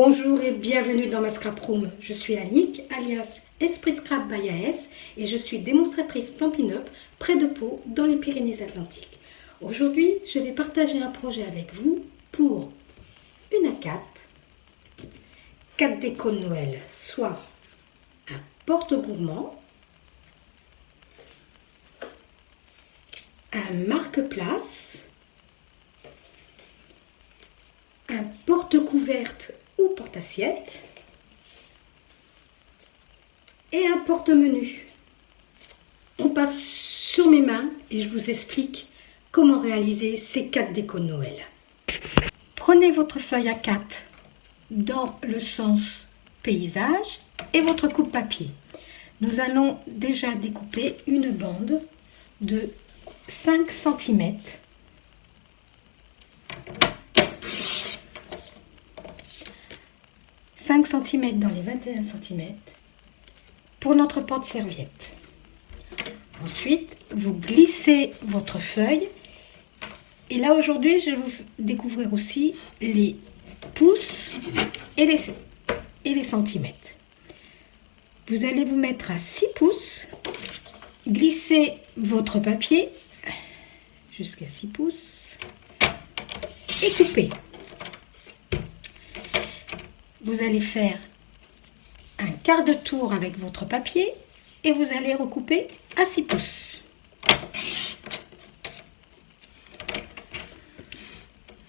Bonjour et bienvenue dans ma Scrap Room. Je suis Annick, alias Esprit Scrap by AS, et je suis démonstratrice Stampin' Up près de Pau, dans les Pyrénées-Atlantiques. Aujourd'hui, je vais partager un projet avec vous pour une A4, 4 décos de Noël, soit un porte-gourmand, un marque-place, un porte-couverte ou porte-assiette et un porte-menu. On passe sur mes mains et je vous explique comment réaliser ces 4 décos de Noël. Prenez votre feuille A4 dans le sens paysage et votre coupe papier. Nous allons déjà découper une bande de 5 cm. Dans les 21 cm pour notre porte-serviette. Ensuite, vous glissez votre feuille. Et là, aujourd'hui, je vais vous découvrir aussi les pouces et les centimètres. Vous allez vous mettre à 6 pouces, glisser votre papier jusqu'à 6 pouces et couper. Vous allez faire un quart de tour avec votre papier et vous allez recouper à 6 pouces.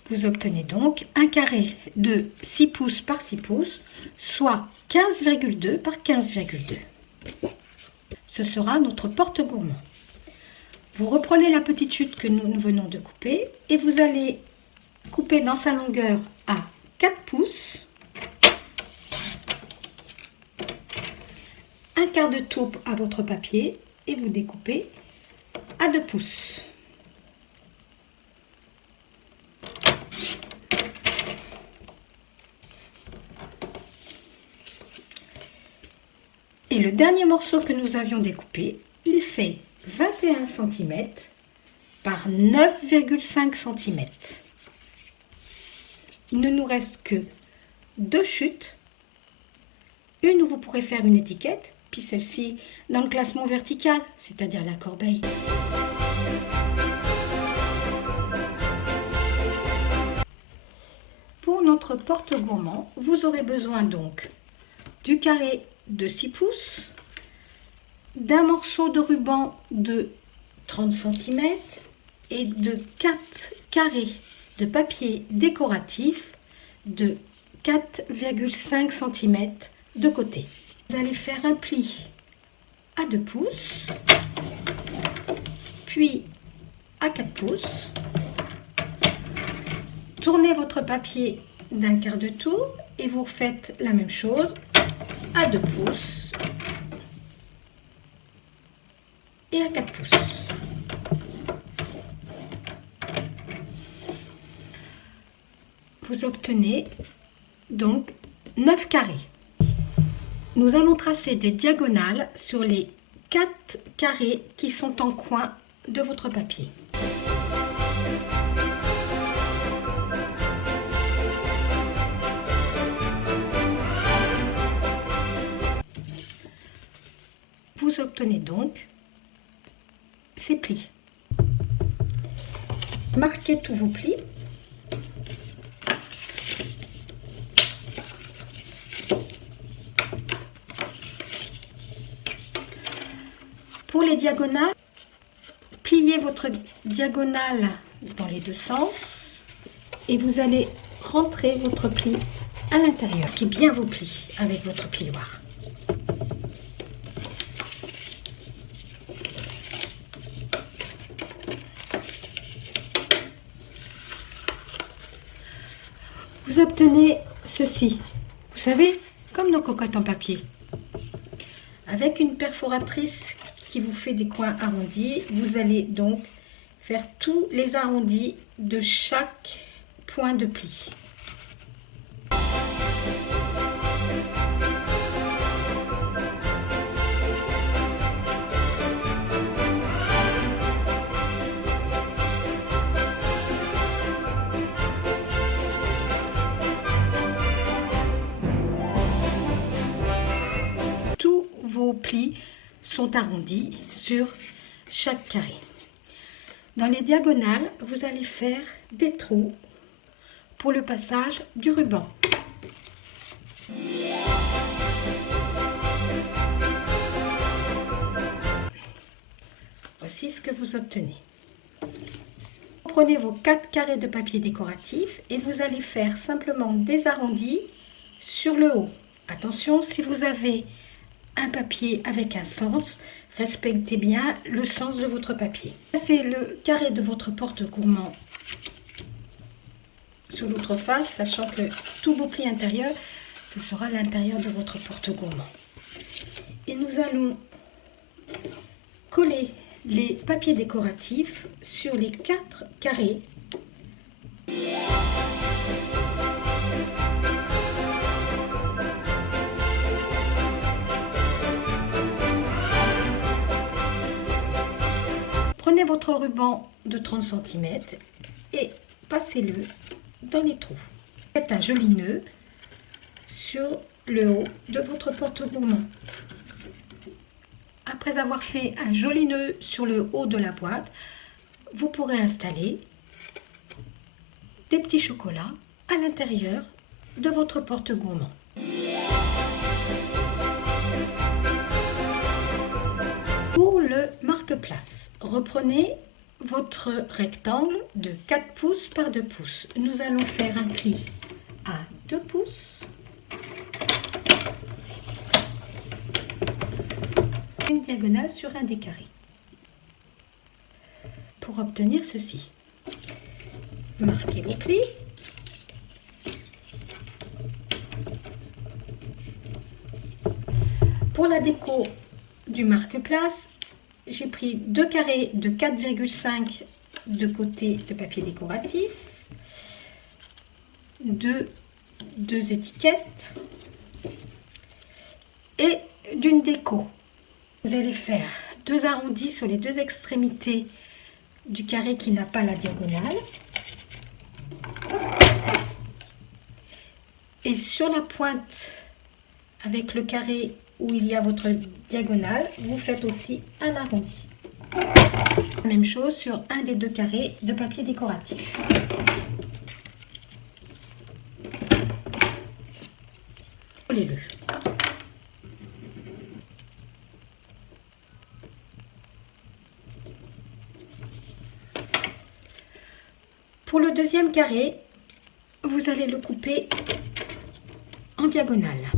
Vous obtenez donc un carré de 6 pouces par 6 pouces, soit 15,2 par 15,2. Ce sera notre porte-gourmand. Vous reprenez la petite chute que nous venons de couper et vous allez couper dans sa longueur à 4 pouces. Un quart de tour à votre papier et vous découpez à 2 pouces. Et le dernier morceau que nous avions découpé, il fait 21 cm par 9,5 cm. Il ne nous reste que 2 chutes. Une où vous pourrez faire une étiquette, puis celle-ci dans le classement vertical, c'est-à-dire la corbeille. Pour notre porte-gourmand, vous aurez besoin donc du carré de 6 pouces, d'un morceau de ruban de 30 cm et de 4 carrés de papier décoratif de 4,5 cm de côté. Vous allez faire un pli à 2 pouces, puis à 4 pouces. Tournez votre papier d'un quart de tour et vous refaites la même chose à 2 pouces et à 4 pouces. Vous obtenez donc 9 carrés. Nous allons tracer des diagonales sur les 4 carrés qui sont en coin de votre papier. Vous obtenez donc ces plis. Marquez tous vos plis. Pour les diagonales, pliez votre diagonale dans les deux sens et vous allez rentrer votre pli à l'intérieur, qui est bien vos plis avec votre plioir. Vous obtenez ceci, vous savez, comme nos cocottes en papier. Avec une perforatrice qui vous fait des coins arrondis, vous allez donc faire tous les arrondis de chaque point de pli. sont arrondis sur chaque carré. Dans les diagonales, vous allez faire des trous pour le passage du ruban. Voici ce que vous obtenez. Prenez vos 4 carrés de papier décoratif et vous allez faire simplement des arrondis sur le haut. Attention, si vous avez un papier avec un sens, respectez bien le sens de votre papier. Placez le carré de votre porte-gourmand sur l'autre face, sachant que tout vos plis intérieurs, ce sera l'intérieur de votre porte-gourmand. Et nous allons coller les papiers décoratifs sur les 4 carrés. Prenez votre ruban de 30 cm et passez-le dans les trous. Faites un joli nœud sur le haut de votre porte-gourmand. Après avoir fait un joli nœud sur le haut de la boîte, vous pourrez installer des petits chocolats à l'intérieur de votre porte-gourmand. Pour le marque-place, reprenez votre rectangle de 4 pouces par 2 pouces. Nous allons faire un pli à 2 pouces. Une diagonale sur un des carrés. Pour obtenir ceci, marquez vos plis. Pour la déco du marque-place, j'ai pris 2 carrés de 4,5 de côté de papier décoratif, deux étiquettes et d'une déco. Vous allez faire 2 arrondis sur les 2 extrémités du carré qui n'a pas la diagonale. Et sur la pointe, avec le carré où il y a votre diagonale, vous faites aussi un arrondi. Même chose sur un des 2 carrés de papier décoratif. Collez-le. Pour le deuxième carré, vous allez le couper en diagonale.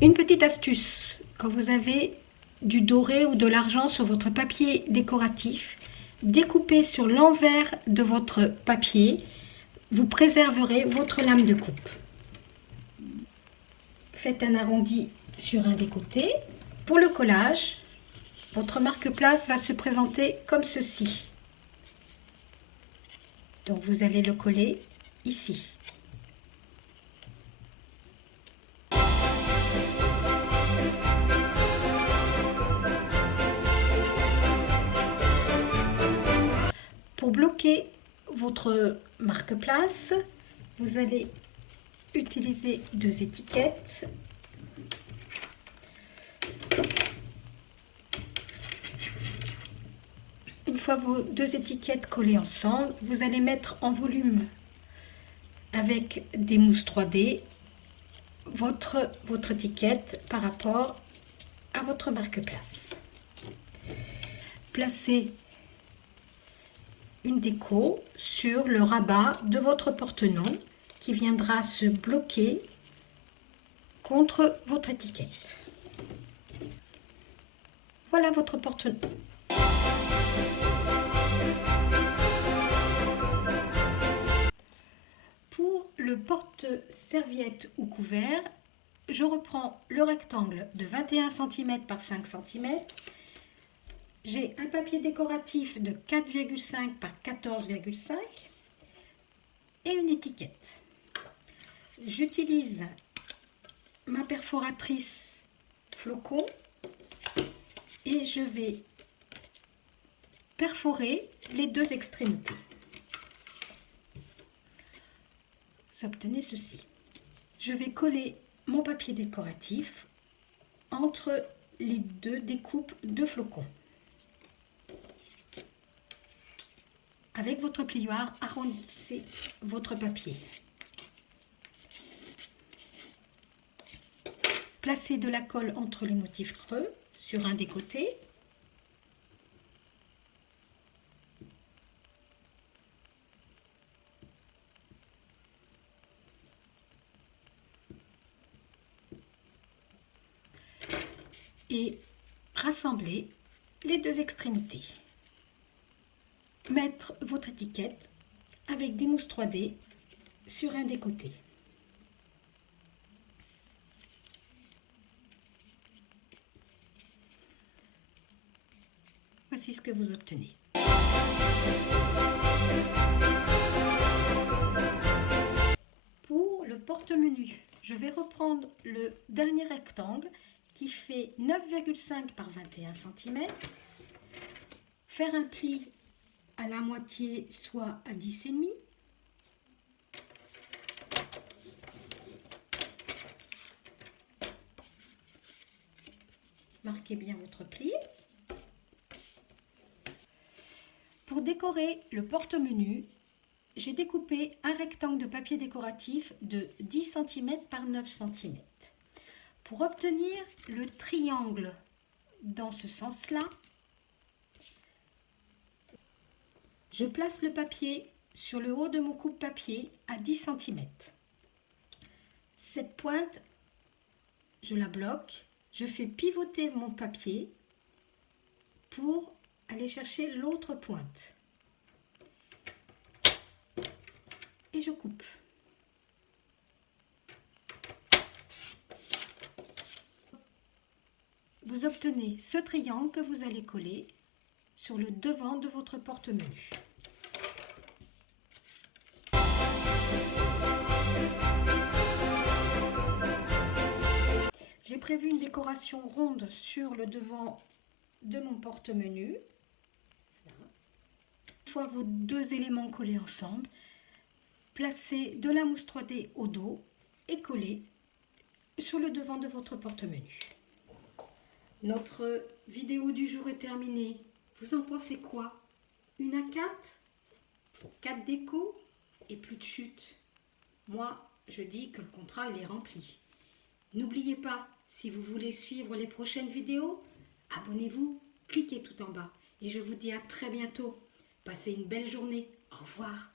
Une petite astuce, quand vous avez du doré ou de l'argent sur votre papier décoratif, découpez sur l'envers de votre papier, vous préserverez votre lame de coupe. Faites un arrondi sur un des côtés. Pour le collage, votre marque-place va se présenter comme ceci. Donc vous allez le coller ici. Pour bloquer votre marque-place, vous allez utiliser 2 étiquettes. Une fois vos 2 étiquettes collées ensemble, vous allez mettre en volume avec des mousses 3D votre étiquette par rapport à votre marque-place. Placez une déco sur le rabat de votre porte-nom qui viendra se bloquer contre votre étiquette. Voilà votre porte-nom. Pour le porte-serviette ou couvert, je reprends le rectangle de 21 cm par 5 cm. J'ai un papier décoratif de 4,5 par 14,5 et une étiquette. J'utilise ma perforatrice flocon et je vais perforer les 2 extrémités. Vous obtenez ceci. Je vais coller mon papier décoratif entre les deux découpes de flocons. Avec votre plioir, arrondissez votre papier. Placez de la colle entre les motifs creux sur un des côtés. Et rassemblez les deux extrémités. Mettre votre étiquette avec des mousses 3D sur un des côtés. Voici ce que vous obtenez. Pour le porte-menu, je vais reprendre le dernier rectangle qui fait 9,5 par 21 cm. Faire un pli à la moitié, soit à 10,5. Marquez bien votre pli. Pour décorer le porte-menu, j'ai découpé un rectangle de papier décoratif de 10 cm par 9 cm. Pour obtenir le triangle dans ce sens-là, je place le papier sur le haut de mon coupe-papier à 10 cm. Cette pointe, je la bloque, je fais pivoter mon papier pour aller chercher l'autre pointe. Et je coupe. Vous obtenez ce triangle que vous allez coller sur le devant de votre porte-menu. J'ai prévu une décoration ronde sur le devant de mon porte-menu. Une fois vos deux éléments collés ensemble, placez de la mousse 3D au dos et collez sur le devant de votre porte-menu. Notre vidéo du jour est terminée. Vous en pensez quoi? Une à 4? 4 décos et plus de chute. Moi, je dis que le contrat il est rempli. N'oubliez pas, si vous voulez suivre les prochaines vidéos, abonnez-vous, cliquez tout en bas. Et je vous dis à très bientôt. Passez une belle journée. Au revoir.